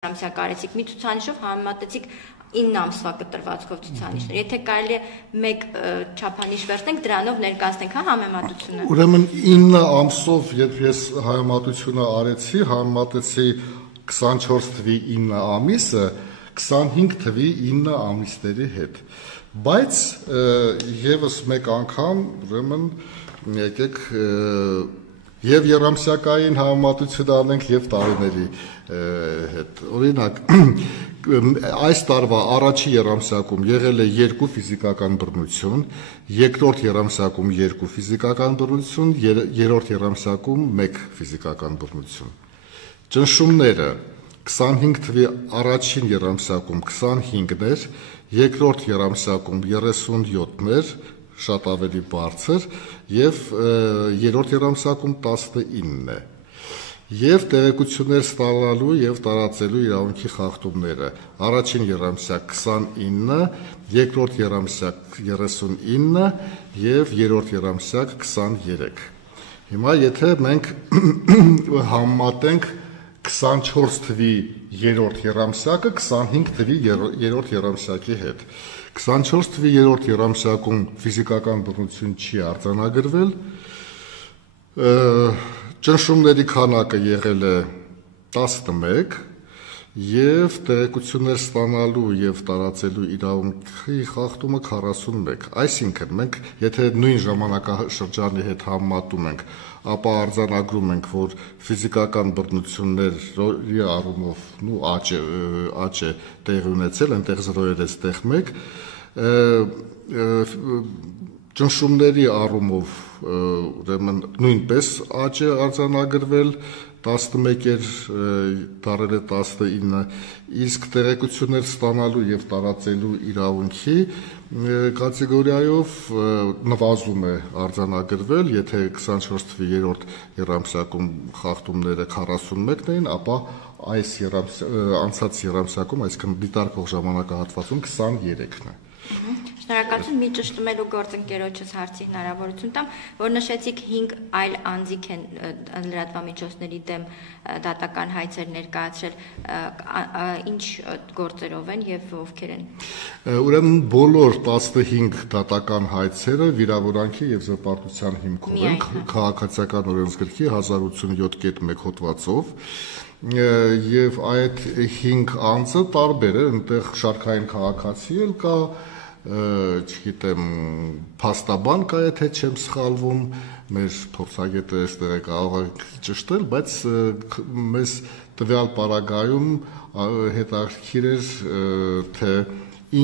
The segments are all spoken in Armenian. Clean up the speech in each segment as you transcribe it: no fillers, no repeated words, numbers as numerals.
ամսյա կարեցիք մի ցուցանիշով համեմատեցիք 9 ամսվա կտրվածքով ցուցանիշներ։ Եթե կարելի է մեկ չափանիշ վերցնենք, դրանով ներկայացնենք համեմատությունը։ Ուրեմն 9 ամսով, երբ ես համեմատությունը արեցի, համեմատեցի 24 թվի 9 ամիսը 25 թվի 9 ամիսների հետ։ Բայց եւս մեկ անգամ, ուրեմն եկեք եւ երամսյակային համեմատություն անենք եւ տարիների հետ։ Օրինակ, այս տարվա առաջի երամսյակում եղել է 2 ֆիզիկական բռնություն, երկրորդ երամսյակում 2 ֆիզիկական բռնություն, երրորդ երամսյակում 1 ֆիզիկական բռնություն։ Ճնշումները 25 թվի առաջին երամսյակում 25-ներ, երկրորդ երամսյակում 37-ներ, շատ ավելի բարձր, եւ երրորդ երամսյակում 19 է։ Եվ տեղեկություններ ստանալու եւ տարածելու իրավունքի խախտումները։ Առաջին երամսյակ 29, երկրորդ երամսյակ 39 եւ երրորդ երամսյակ 23։ Հիմա եթե մենք համեմատենք 24 թվի երրորդ երամսյակը 25 թվի երրորդ երամսյակի հետ։ 24 թվի երրորդ երամսյակում ֆիզիկական բռնություն չի արձանագրվել, ճնշումների քանակը եղել է 11 եւ տեղեկություններ ստանալու եւ տարածելու իրավունքի խախտումը 41։ Այսինքն մենք եթե նույն ժամանակաշրջանի հետ համեմատում ենք, ապա արձանագրում ենք, որ ֆիզիկական բռնությունների առումով աճ է տեղի ունեցել, այնտեղ 0-եր է, այստեղ 1, ճնշումների առումով ուրեմն նույնպես աճ է արձանագրվել, 11 էր, դարել է 19, իսկ տեղեկություններ ստանալու եւ տարածելու իրավունքի կատեգորիայով նվազում է արձանագրվել, եթե 24 թվի երրորդ երամսյակում խախտումները 41-ն էին, ապա այս անցած երամսյակում, այսինքն դիտարկող ժամանակահատվածում 23-ն է։ Շնորհակալություն, մի ճշտումելու գործընկերոջս հարցի հնարավորություն տամ, որ նշեցիք 5 այլ անձիկ են լրատվամիջոցների դեմ դատական հայցեր ներկայացրել, ինչ գործերով են եւ ովքեր են։ Ուրեմն բոլոր 15 դատական հայցերը վիրավորանքի եւ զրպարտության հիմքով են քաղաքացիական օրենսգրքի 1087.1 հոդվածով եւ այդ 5 անձը տարբեր է, այնտեղ շարքային քաղաքացի էլ կա, չգիտեմ, փաստաբան կա, եթե չեմ սխալվում, մեր փորձագետը այստեղ է կարող է ճշտել, բայց մեզ տվյալ պարագայում հետաքրքիր էր, թե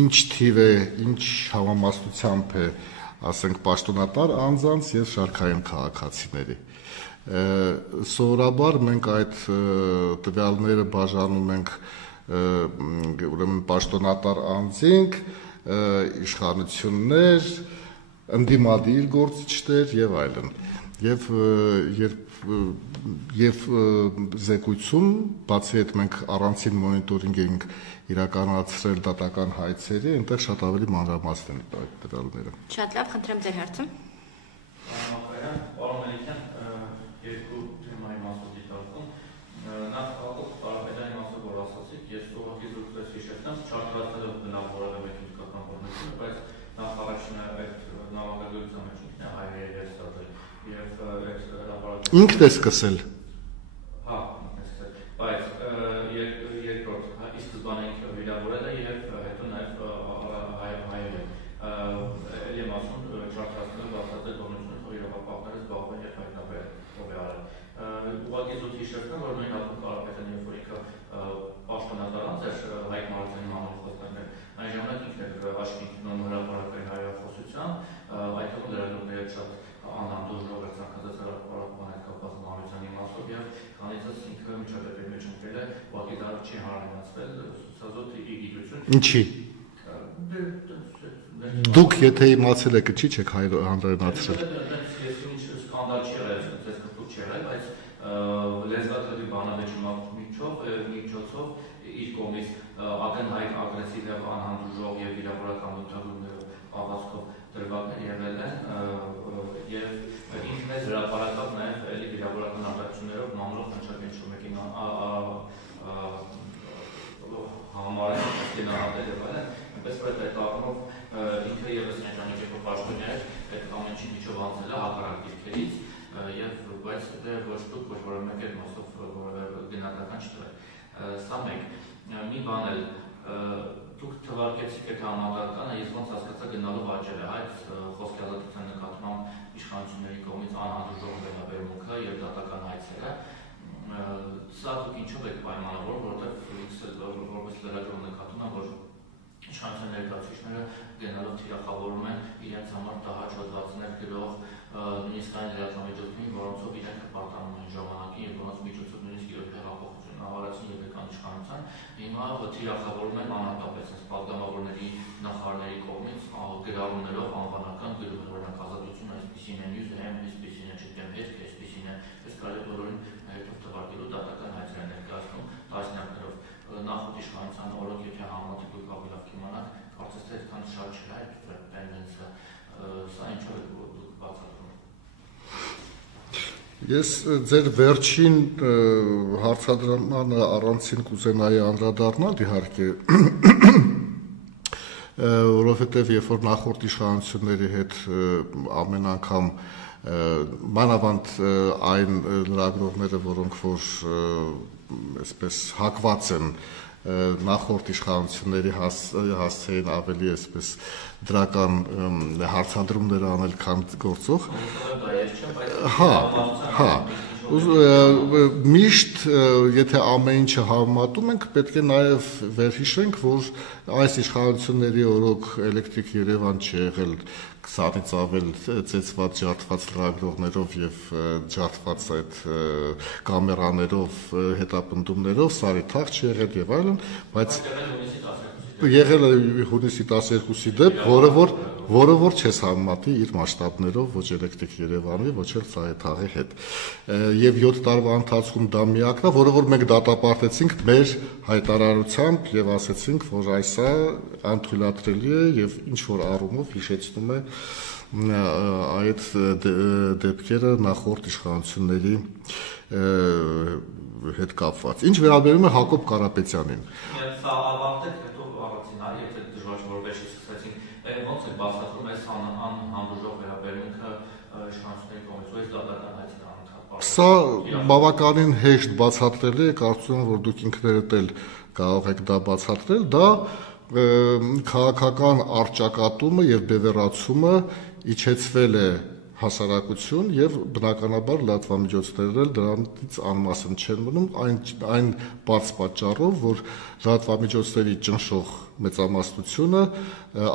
ինչ թիվ է, ինչ համամասնությամբ է, ասենք, պաշտոնատար անձանց եւ շարքային քաղաքացիների։ Սովորաբար մենք այդ տվյալները բաժանում ենք ուրեմն պաշտոնատար անձինք, իշխանություններ, ընդդիմադիր գործիչներ եւ այլն։ Եվ զեկույցում, բացի այդ մենք առանցին մոնիտորինգ ենք իրականացրել դատական հայցերի, այնտեղ շատ ավելի մանրամասն են այդ տվյալները։ Շատ լավ, խնդրեմ ձեր հարցը։ Պարոն Մելիքյան, երկու թեմայի մասով դիտարկում, նախ տարբերային մասով որ ասացիք, ես ուղղակի զուգվեց հիշեցնեմ, չարթարացնելով բնավ որևէ մեկ ֆիզիկական բռնություն, բայց նախ առաջինը այդ նամակագրության մեջ ինքն է հայերի է ստացել եւ այդ հրապարակը ինքն է սկսել։ Հա, բայց երկրորդ ի սկզբանե ինքը վիրավորել է եւ հետո նաեւ հայերը ելի մասում չարթարացնելով ասած է բռնությունը թող իրավապահները զբաղվեն եւ հայտնաբերեն ով է արել։ Ուղղակի զուտ հիշեցնեմ, որ նույն Հակոբ Կարապետյանը, երբ որ ինքը պաշտոնատար անձ էր Հայկ Մարությանի համանուն խոստակներ, այն ժամանակ ինքն էր աչքի ընկնում հրապարակային հայրախոսության, այդ թվում լրագրողների շատ անհանդուրժող էր ցանկացած հրապարակման հետ կապված Մարությանի մասով եւ քանիցս ինքը միջադեպի մեջ ընկել է, ուղղակի դա չի հանրայնացվել, ցուցազոտ ի գիտություն։ Ինչի։ Դուք եթե իմացել եք, չի չեք հանրայնացրել։ Ես ինչ սկանդալ չի եղել, այդպես կպուտ չի եղել, բայց լեզվակրի բանալեջի միջոցով իր կողմից ակնհայտ ագրեսիվ եւ անհանդուրժող եւ վիրավորական մտածումներով հավաստով դրվագներ եղել են եւ ինքն է հրապարակավ նաեւ էլի վիրավորական արտադրություններով մամուլով հնչակենցում եկին աշխատել եւ այլն, այնպես որ այդ առումով ինքը եւս նշանակի պաշտոնյա է, այդ ամեն ինչի միջով անցել է հակառակ դիրքերից եւ բայց դա ոչ ոք ոչ որը մեկ էլ մասով գնահատական չտվել։ Սա մեկ մի բան էլ դուք թվարկեցիք այդ համակարգանը, ես ոնց հասկացա գնալով աճել է այդ խոսքի ազատության նկատմամբ իշխանությունների կողմից անհանդուրժող վերաբերմունքը եւ դատական հայցերը։ Սա դուք ինչով եք պայմանավորում, որովհետեւ որպես լրագրող նկատում եմ, որ իշխանության ներկայացուցիչները գնալով թիրախավորում են իրենց համար տհաճ հոդվածներ գրող նույնիսկ այն լրատվամիջոցներին, որոնցով իրենք հպարտանում են ժամանակին եւ որոնց միջոցով նույնիսկ իրոք հեղափոխություն ավարտեցին եւ եկան իշխանության, հիմա թիրախավորում են անհատապես այս պատգամավորների նախարարների կողմից գրառումներով անվանական գրում են, օրինակ ազատություն այսպեսին է, մյուս եմ այսպեսին է, չգիտեմ, հետք այսպեսին է, այս կարելի բոլորին հետով թվարկելու դատական հայցեր են ներկայացնում տասնյակներով նախորդ իշխանության օրոք, եթե համատիք ու ավելի լավ կիմանաք, կարծես թե այդքան շատ չէ այդ տենդենսը, սա ինչով է դուք բացատրում։ Ես ձեր վերջին հարցադրմանը առանցին կուզենայի անդրադառնալ իհարկե, որովհետև երբ որ նախորդ իշխանությունների հետ ամեն անգամ մանավանդ այն լրագրողները, որոնք որ այսպես հակված են նախորդ իշխանությունների հասցեին ավելի այսպես դրական հարցադրումներ անել, քան գործող։ Հա, միշտ եթե ամեն ինչը համեմատում ենք, պետք է նաև վերհիշենք, որ այս իշխանությունների օրոք Էլեկտրիկ Երևան չի եղել 20-ից ավել ծեծված ջարդված լրագրողներով եւ ջարդված այդ կամերաներով, հետապնդումներով, Սարի թաղ չի եղել եւ այլն, բայց եղել է հունիսի 12-ի դեպ, որը որ չես համեմատի իր մասշտաբներով ոչ Էլեկտրիկ Երևանի, ոչ էլ Սարի թաղի հետ։ Եվ 7 տարվա ընթացքում դա միակն է, որը որ մենք դատապարտեցինք մեր հայտարարությամբ եւ ասեցինք, որ այսա անթույլատրելի է եւ ինչ որ առումով հիշեցնում է այդ դեպքերը նախորդ իշխանությունների հետ կապված։ Ինչ վերաբերում է Հակոբ Կարապետյանին։ Սա ավարտեք, հետո առանցին արի, եթե դժվար որոշի սկսեցին, ոնց է բացատրում այս անհանդուրժող վերաբերմունքը իշխանությունների կողմից, ու այս դատական հայցն անընդհատ։ Սա բավականին հեշտ բացատրելի է, կարծում եմ, որ դուք ինքներդ էլ կարող եք դա բացատրել, դա քաղաքական առճակատումը եւ բևեռացումը իջեցվել է հասարակություն եւ բնականաբար լրատվամիջոցներն էլ դրանից անմասն չեն մնում այն բաց պատճառով, որ լրատվամիջոցների ճնշող մեծամասնությունը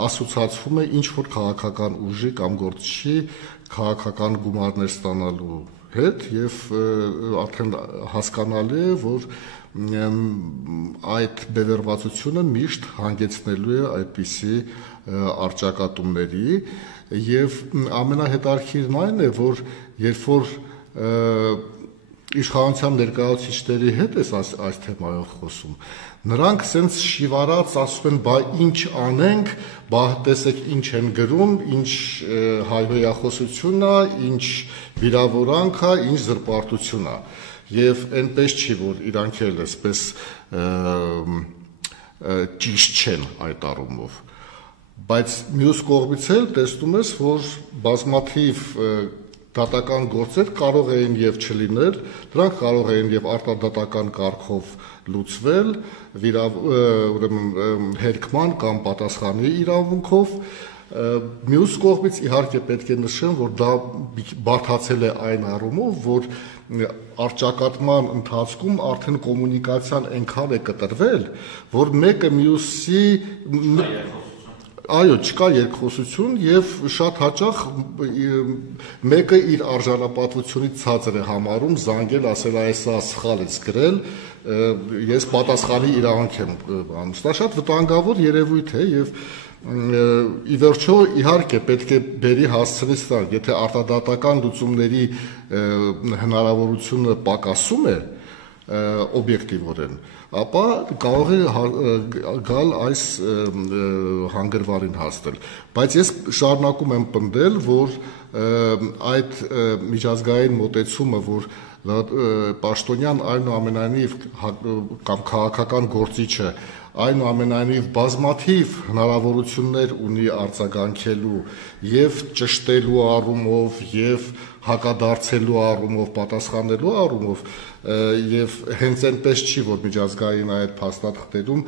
ասոցացվում է ինչ որ քաղաքական ուժի կամ գործչի քաղաքական գումարներ ստանալու հետ եւ արդեն հասկանալի է, որ այդ բևեռվածությունը միշտ հանգեցնելու է այդպիսի առճակատումների եւ ամենահետաքրքիրն այն է, որ երբ որ իշխանության ներկայացուցիչների հետ է այս թեմայով խոսում, նրանք սենց շիվարած ասում են, բա ինչ անենք, բա տեսեք ինչ են գրում, ինչ հայհոյախոսություն է, ինչ վիրավորանք է, ինչ զրպարտություն է։ Եվ այնպես չի, որ իրանք էլ այսպես ճիշտ չեն այդ առումով։ Բայց մյուս կողմից էլ տեսնում ես, որ բազմաթիվ դատական գործեր կարող էին եւ չլինել, դրանք կարող էին եւ արտադատական կարգով լուծվել, ուրեմն հերքման կամ պատասխանի իրավունքով։ Մյուս կողմից իհարկե պետք է նշեմ, որ դա բարդացել է այն առումով, որ առճակատման ընթացքում արդեն կոմունիկացիան այնքան է կտրվել, որ մեկը մյուսի այո, չկա երկխոսություն եւ շատ հաճախ մեկը իր արժանապատվությունից ցածր է համարում, զանգել, ասել այսա սխալ ես գրել, ես պատասխանի իրավունք եմ անում։ Դա շատ վտանգավոր երևույթ է եւ ի վերջո իհարկե պետք է բերի հասցնի սա, եթե արտադատական լուծումների հնարավորությունը պակասում է օբյեկտիվորեն, ապա կարող է գալ այս հանգրվարին հասնել, բայց ես շարունակում եմ պնդել, որ այդ միջազգային մոտեցումը, որ պաշտոնյան այնուամենայնիվ կամ քաղաքական գործիչը այնուամենայնիվ բազմաթիվ հնարավորություններ ունի արձագանքելու եւ ճշտելու առումով եւ հակադարձելու առումով, պատասխանելու առումով եւ հենց այնպես չի, որ միջազգային այդ փաստաթղթերում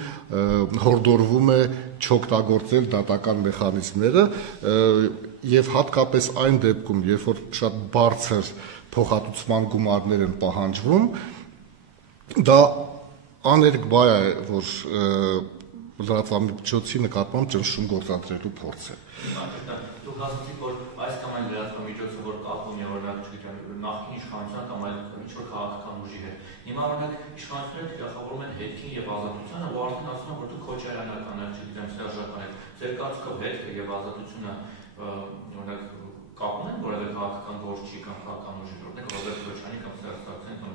հորդորվում է չօգտագործել դատական մեխանիզմները եւ հատկապես այն դեպքում, երբ որ շատ բարձր փոխհատուցման գումարներ են պահանջվում, դա աներկբայ է, որ լրատվամիջոցի նկատմամբ ճնշում գործադրելու փորձ է։ Դուք ասացիք, որ այս կամ այն լրատվամիջոցը, որ կապում է օրինակ, չգիտեմ, նախկին իշխանության կամ այլ ինչ-որ քաղաքական ուժի հետ, հիմա օրինակ իշխանությունները թիրախավորում են հետքին եւ ազատությանը, ու արդեն ասում են, որ դուք քոչարանական եք, չգիտեմ, սերժական եք, ձեր կարծիքով հետքը եւ ազատությունը օրինակ կապում են որևէ քաղաքական գործի կամ քաղաքական ուժի, օրինակ Ռոբերտ Քոչարյանի կամ Սերժ Սարգսյանի կամ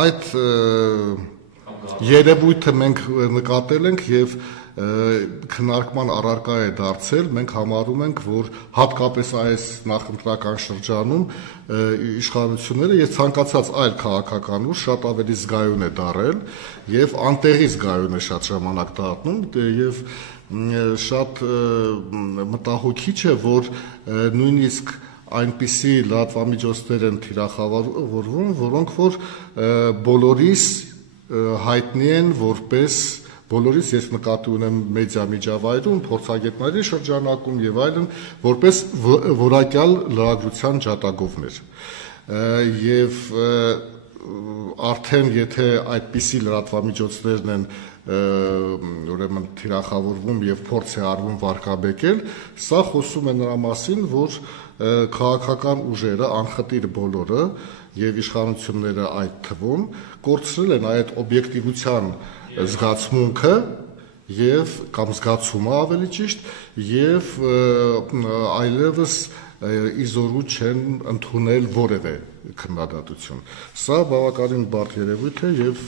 այդ երևույթը մենք նկատել ենք եւ քննարկման առարկա է դարձել, մենք համարում ենք, որ հատկապես այս նախընտրական շրջանում իշխանությունները եւ ցանկացած այլ քաղաքական ուժ շատ ավելի զգայուն է դարել եւ անտեղի զգայուն է շատ ժամանակ դառնում եւ շատ մտահոգիչ է, որ նույնիսկ այնպիսի լրատվամիջոցներ են թիրախավորվում, որոնք որ բոլորիս հայտնի են որպես բոլորիս ես նկատի ունեմ մեդիա միջավայրում, փորձագետների շրջանակում եւ այլն, որպես որակյալ լրագրության ջատագովներ։ Եվ արդեն եթե այդպիսի լրատվամիջոցներն են ուրեմն թիրախավորվում եւ փորձ է արվում վարկաբեկել, սա խոսում է նրա մասին, որ քաղաքական ուժերը, անխտիր բոլորը եւ իշխանությունները այդ թվում կորցրել են այդ օբյեկտիվության զգացմունքը եւ կամ զգացումը ավելի ճիշտ եւ այլևս իզորու չեն ընդունել որևէ քննադատություն։ Սա բավականին բարդ երևույթ է եւ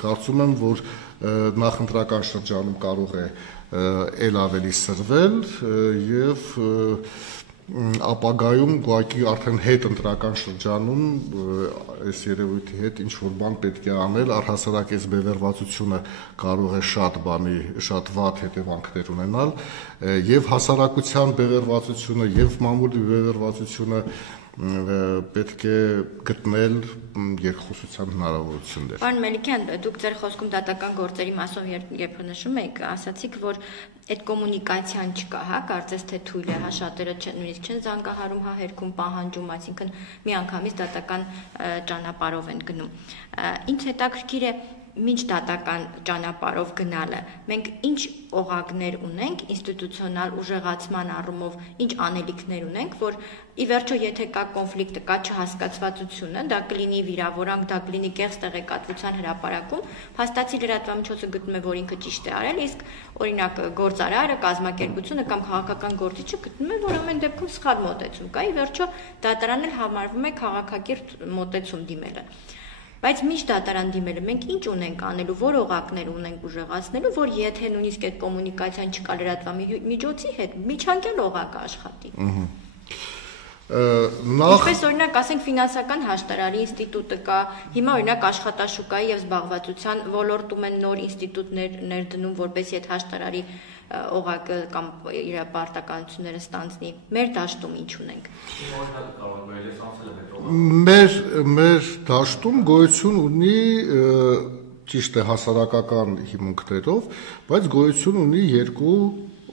կարծում եմ, որ նախընտրական շրջանում կարող է ել ավելի սրվել եւ ապագայում ուղղակի արդեն հետ ընտրական շրջանում այս երևույթի հետ ինչ որ բան պետք է անել, առհասարակ այս բևեռվածությունը կարող է շատ վատ հետևանքներ ունենալ եւ հասարակության բևեռվածությունը եւ մամուլի բևեռվածությունը պետք է գտնել երկխոսության հնարավորություններ։ Պարոն Մելիքյան, դուք ձեր խոսքում դատական գործերի մասով երբ նշում եք, ասացիք, որ այդ կոմունիկացիան չկա, հա, կարծես թե թույլ է, հա, շատերը նույնիսկ չեն զանգահարում, հա, հերքում պահանջում, այսինքն միանգամից դատական ճանապարհով են գնում։ Ինչ հետաքրքիր է միջդատական ճանապարհով գնալը, մենք ինչ օղակներ ունենք ինստիտուցիոնալ ուժեղացման առումով, ինչ անելիքներ ունենք, որ ի վերջո եթե կա կոնֆլիկտ, կա չհասկացվածությունը, դա կլինի վիրավորանք, դա կլինի կեղծ տեղեկատվության հրապարակում, փաստացի լրատվամիջոցը գտնում է, որ ինքը ճիշտ է արել, իսկ օրինակ գործարարը, կազմակերպությունը կամ քաղաքական գործիչը գտնում է, որ ամեն դեպքում սխալ մոտեցում կա, ի վերջո դատարանն էլ համարվում է քաղաքակիրթ մոտեցում դիմելը։ Բայց միշտ դատարան դիմելը մենք ինչ ունենք անելու, որ օղակներ ունենք ուժեղացնելու, որ եթե նույնիսկ այդ կոմունիկացիան չկա լրատվամիջոցի հետ, միջանկյալ օղակը աշխատի։ Ինչպես օրինակ ասենք ֆինանսական հաշտարարի ինստիտուտը կա, հիմա օրինակ աշխատաշուկայի եւ զբաղվածության ոլորտում են նոր ինստիտուտներ ներդնում, որպեսզի այդ հաշտարարի օղակը կամ իր պարտականությունները ստանձնի։ Մեր դաշտում ինչ ունենք։ Մեր դաշտում գոյություն ունի ճիշտ է հասարակական հիմունքներով, բայց գոյություն ունի երկու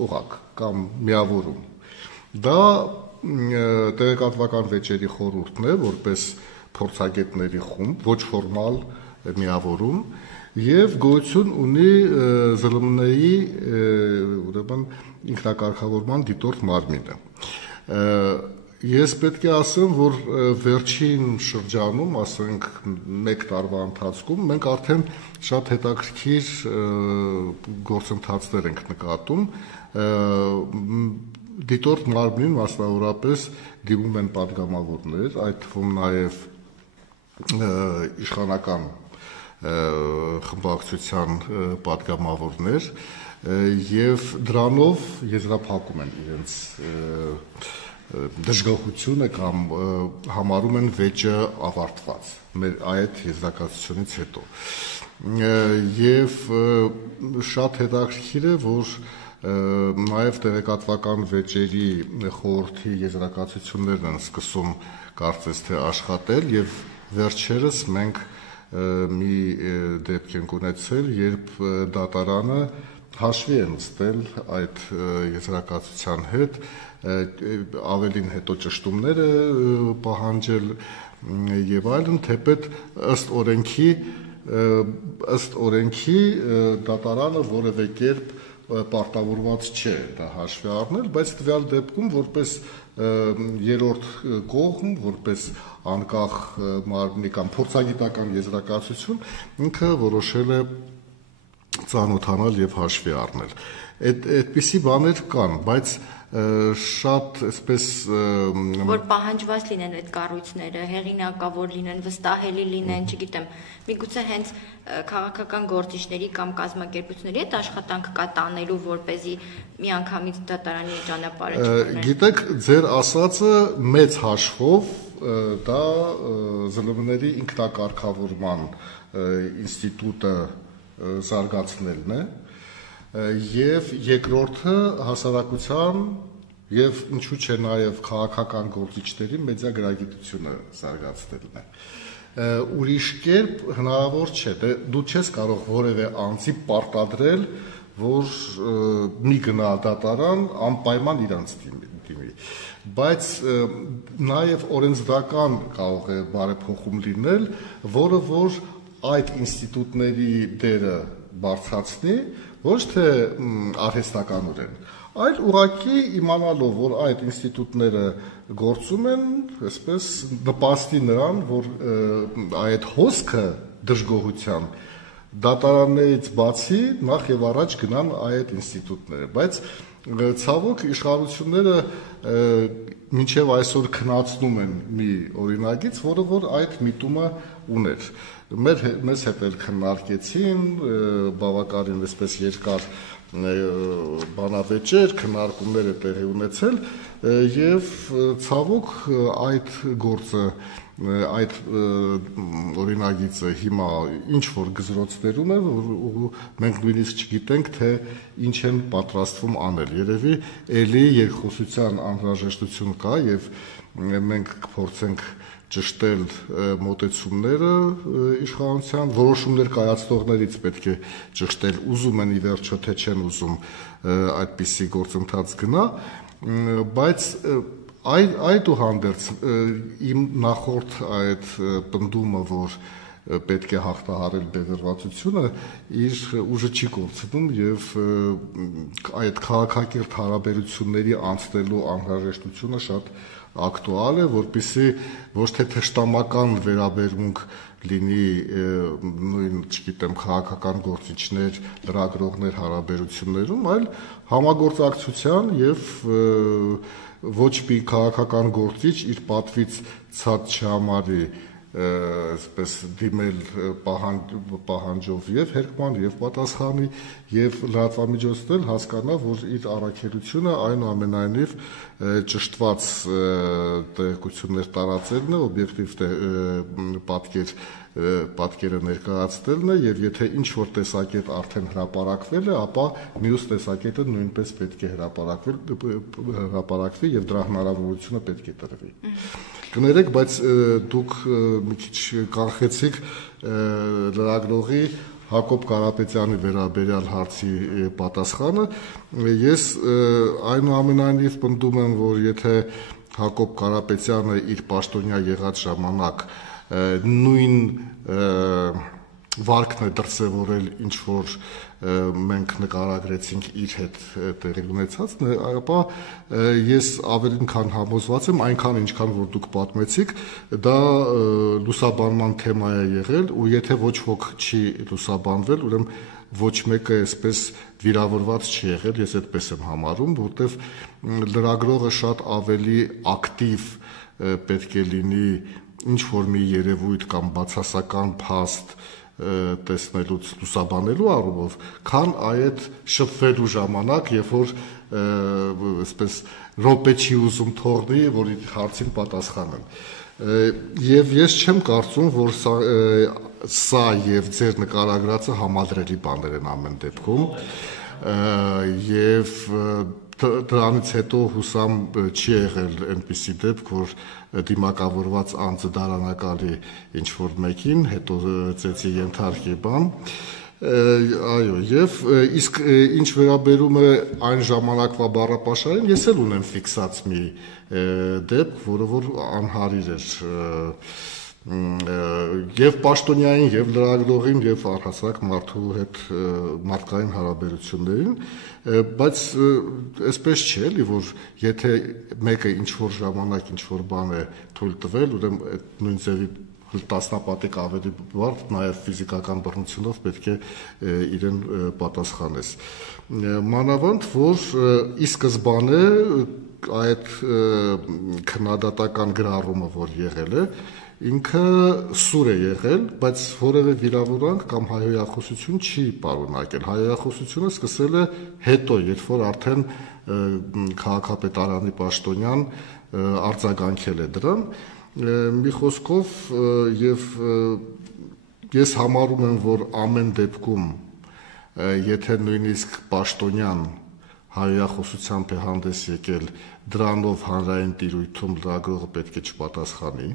օղակ կամ միավորում։ Դա տեղեկատվական վեճերի խորհուրդն է, որպես փորձագետների խումբ, ոչ ֆորմալ միավորում, եւ գոյություն ունի ԶԼՄ-ների ուրեմն ինքնակարգավորման դիտորդ մարմինը։ Ես պետք է ասեմ, որ վերջին շրջանում, ասենք 1 տարվա ընթացքում, մենք արդեն շատ հետաքրքիր գործընթացներ ենք նկատում։ Դիտորդ մարմնին մասնավորապես դիմում են պատգամավորներ, այդ թվում նաև իշխանական խմբակցության պատգամավորներ եւ դրանով եզրափակում են իրենց դժգոհությունը կամ համարում են վեճը ավարտված մեր այդ եզրակացությունից հետո եւ շատ հետաքրքիր է որ նաև տեղեկատվական վեճերի խորհրդի եզրակացություններն են սկսում կարծես թե աշխատել եւ վերջերս մենք մի դեպք ենք ունեցել երբ դատարանը հաշվի է նստել այդ եզրակացության հետ ավելին հետո ճշտումները պահանջել եւ այլն թեպետ ըստ օրենքի դատարանը որևէ կերպ պարտավորված չէ դա հաշվի առնել, բայց տվյալ դեպքում որպես երրորդ կողմ, որպես անկախ մարմնի կամ փորձագիտական եզրակացություն ինքը որոշել է ծանոթանալ եւ հաշվի առնել։ Այդպիսի բաներ կան, բայց շատ այսպես որ պահանջված լինեն այդ կառույցները, հեղինակավոր լինեն, վստահելի լինեն, չգիտեմ, միգուցե հենց քաղաքական գործիչների կամ կազմակերպությունների հետ աշխատանք կա տանելու, որպեսզի միանգամից դատարանի ճանապարհը չփնտրեն։ Գիտեք, ձեր ասածը մեծ հաշվով դա ԶԼՄ-ների ինքնակարգավորման ինստիտուտը զարգացնելն է եւ երկրորդը հասարակության եւ ինչու՞ չէ նաեւ քաղաքական գործիչների մեդիա գրագիտությունը զարգացնելն է ուրիշ կերպ հնարավոր չէ դու չես կարող որևէ անձի պարտադրել որ մի գնա դատարան անպայման իրանց դիմի բայց նաեւ օրենսդրական կարող է բարեփոխում լինել որը որ այդ ինստիտուտների դերը բարձրացնի ոչ թե արհեստականորեն, այլ ուղղակի իմանալով, որ այդ ինստիտուտները գործում են, այսպես նպաստի նրան, որ այդ հոսքը դժգոհության դատարաններից բացի նախ եւ առաջ գնան այդ ինստիտուտները, բայց ցավոք իշխանությունները մինչև այսօր քննացնում են մի օրինագիծ, որը որ այդ միտումը ուներ։ Մեզ հետ էլ քննարկեցին, բավականին այսպես երկար բանավեճեր, քննարկումներ է տեղի ունեցել եւ ցավոք այդ գործը այդ օրինագիծը հիմա ինչ որ գզրոցներում է, որ մենք նույնիսկ չգիտենք, թե ինչ են պատրաստվում անել։ Երևի ելի երկխոսության անհրաժեշտություն կա եւ մենք կփորձենք ճշտել մոտեցումները իշխանության, որոշումներ կայացնողներից պետք է ճշտել, ուզում են ի վերջո, թե չեն ուզում այդպիսի գործընթաց գնա, բայց այդուհանդերձ իմ նախորդ այդ պնդումը, որ պետք է հաղթահարել բևեռվածությունը, իր ուժը չի կորցնում եւ այդ քաղաքակիրթ հարաբերությունների անցնելու անհրաժեշտությունը շատ ակտուալ է, որպեսզի ոչ թե թշնամական վերաբերմունք լինի նույն, չգիտեմ, քաղաքական գործիչներ, լրագրողներ հարաբերություններում, այլ համագործակցության եւ ոչ մի քաղաքական գործիչ իր պատվից ցած չհամարի այսպես դիմել պահանջով եւ հերկման եւ պատասխանի եւ լրատվամիջոցներ հասկանա, որ իր առաքելությունը այնուամենայնիվ ճշտված տեղեկություններ տարածելն է, օբյեկտիվ պատկերը ներկայացնելն է եւ եթե ինչ որ տեսակետ արդեն հրապարակվել է, ապա մյուս տեսակետը նույնպես պետք է հրապարակվի եւ դրա հնարավորությունը պետք է տրվի։ Կներեք, բայց դուք մի քիչ կանխեցիք լրագրողի Հակոբ Կարապետյանի վերաբերյալ հարցի պատասխանը, ես այնուամենայնիվ պնդում եմ, որ եթե Հակոբ Կարապետյանը իր պաշտոնյա եղած ժամանակ նույն վարկն է դրսևորել, ինչ որ մենք նկարագրեցինք իր հետ տեղի ունեցածն, ապա ես ավելին քան համոզված եմ, այնքան ինչքան որ դուք պատմեցիք, դա լուսաբանման թեմա է եղել, ու եթե ոչ ոք չի լուսաբանվել, ուրեմն ոչ մեկը այսպես վիրավորված չի եղել, ես այդպես եմ համարում, որտեվ լրագրողը շատ ավելի ակտիվ պետք է լինի ինչ որ մի երևույթ կամ բացասական փաստ տեսնելուց լուսաբանելու առումով, քան այդ շփվելու ժամանակ, երբ որ այսպես րոպե չի ուզում թողնի, որ հարցին պատասխանեն։ Եվ ես չեմ կարծում, որ սա եւ ձեր նկարագրածը համադրելի բաներ են ամեն դեպքում, եւ դրանից հետո հուսամ չի եղել այնպիսի դեպք, որ դիմակավորված անձը դարանակալի ինչ-որ մեկին, հետո ծեծի ենթարկի բան, այո, եւ իսկ ինչ վերաբերում է այն ժամանակվա բառապաշարին, ես էլ ունեմ ֆիքսած մի դեպք, որը որ անհարիր էր եւ պաշտոնյային, եւ լրագրողին, եւ առհասարակ մարդու հետ մարդկային հարաբերություններին, բայց այսպես չէ, էլի, որ եթե մեկը ինչ-որ ժամանակ ինչ-որ բան է թույլ տվել, ուրեմն այդ նույն ձևի տասնապատիկ ավելի բարդ, նաև ֆիզիկական բռնությունով պետք է իրեն պատասխանես։ Մանավանդ, որ ի սկզբանե այդ քննադատական գրառումը, որ եղել է, ինքը սուր է եղել, բայց որևէ վիրավորանք կամ հայհոյախոսություն չի պարունակել։ Հայհոյախոսությունը սկսել է հետո, երբ որ արդեն քաղաքապետարանի պաշտոնյան արձագանքել է դրան։ Մի խոսքով եւ ես համարում եմ, որ ամեն դեպքում, եթե նույնիսկ պաշտոնյան հայհոյախոսությամբ է հանդես եկել, դրանով հանրային տիրույթում լրագրողը պետք է չպատասխանի,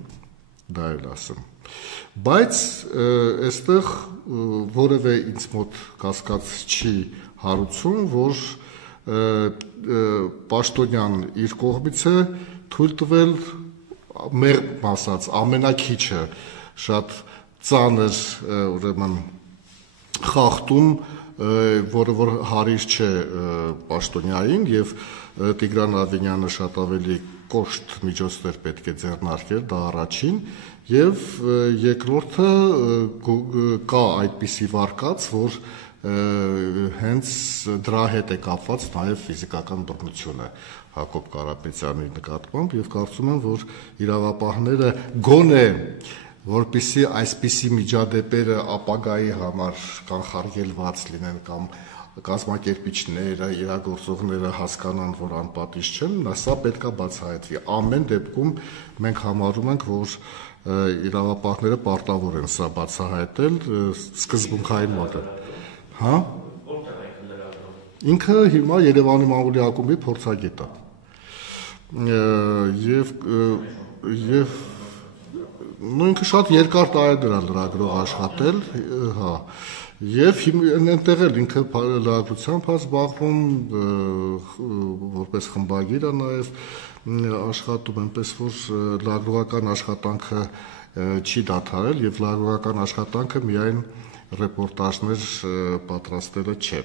դա էլ ասեմ։ Բայց այստեղ որևէ ինձ մոտ կասկած չի հարուցում, որ պաշտոնյան իր կողմից է թույլ տվել մեղմ ասած ամենակիչը շատ ծանր ուրեմն խախտում, որը որ հարիր չէ պաշտոնյային, եւ Տիգրան Ավինյանը շատ ավելի կոշտ միջոցներ պետք է ձեռնարկել, դա առաջին, եւ երկրորդը կա այդպիսի վարկած, որ հենց դրա հետ է կապված նաև ֆիզիկական բռնությունը Հակոբ Կարապետյանի նկատմամբ, եւ կարծում եմ, որ իրավապահները գոնե որպեսզի այսպիսի միջադեպերը ապագայի համար կանխարգելված լինեն կամ կազմակերպիչները, իրագործողները հասկանան, որ անպատիժ չեն, սա պետք է բացահայտվի։ Ամեն դեպքում մենք համարում ենք, որ իրավապահները պարտավոր են սա բացահայտել սկզբունքային մոտը։ Հա? Ինքը հիմա Երևանի մամուլի ակումբի փորձագետ է։ Եվ ինքը շատ երկար տարիներ է լրագրող աշխատել, հա, եւ այնտեղ էլ ինքը լրագրությամբ է զբաղվում, որպես խմբագիր է նաեւ աշխատում, այնպես որ լրագրողական աշխատանքը չի դադարել եւ լրագրողական աշխատանքը միայն ռեպորտաժներ պատրաստելը չէ։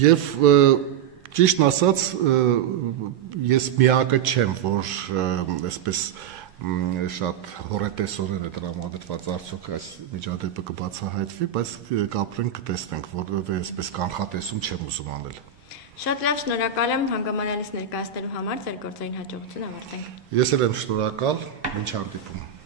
Եվ ճիշտն ասած, ես միակը չեմ, որ այսպես շատ հորետեսորեն է տրամադրված արդյոք այս միջադեպը կբացահայտվի, բայց կապրենք կտեսնենք, որովհետև այսպես կանխատեսում չեմ ուզում անել։ Շատ լավ, շնորհակալ եմ հանգամանալից ներկայացնելու համար, ձեր գործային հաջողություն ավարտենք։ Ես էլ եմ շնորհակալ, մինչ հանդիպում։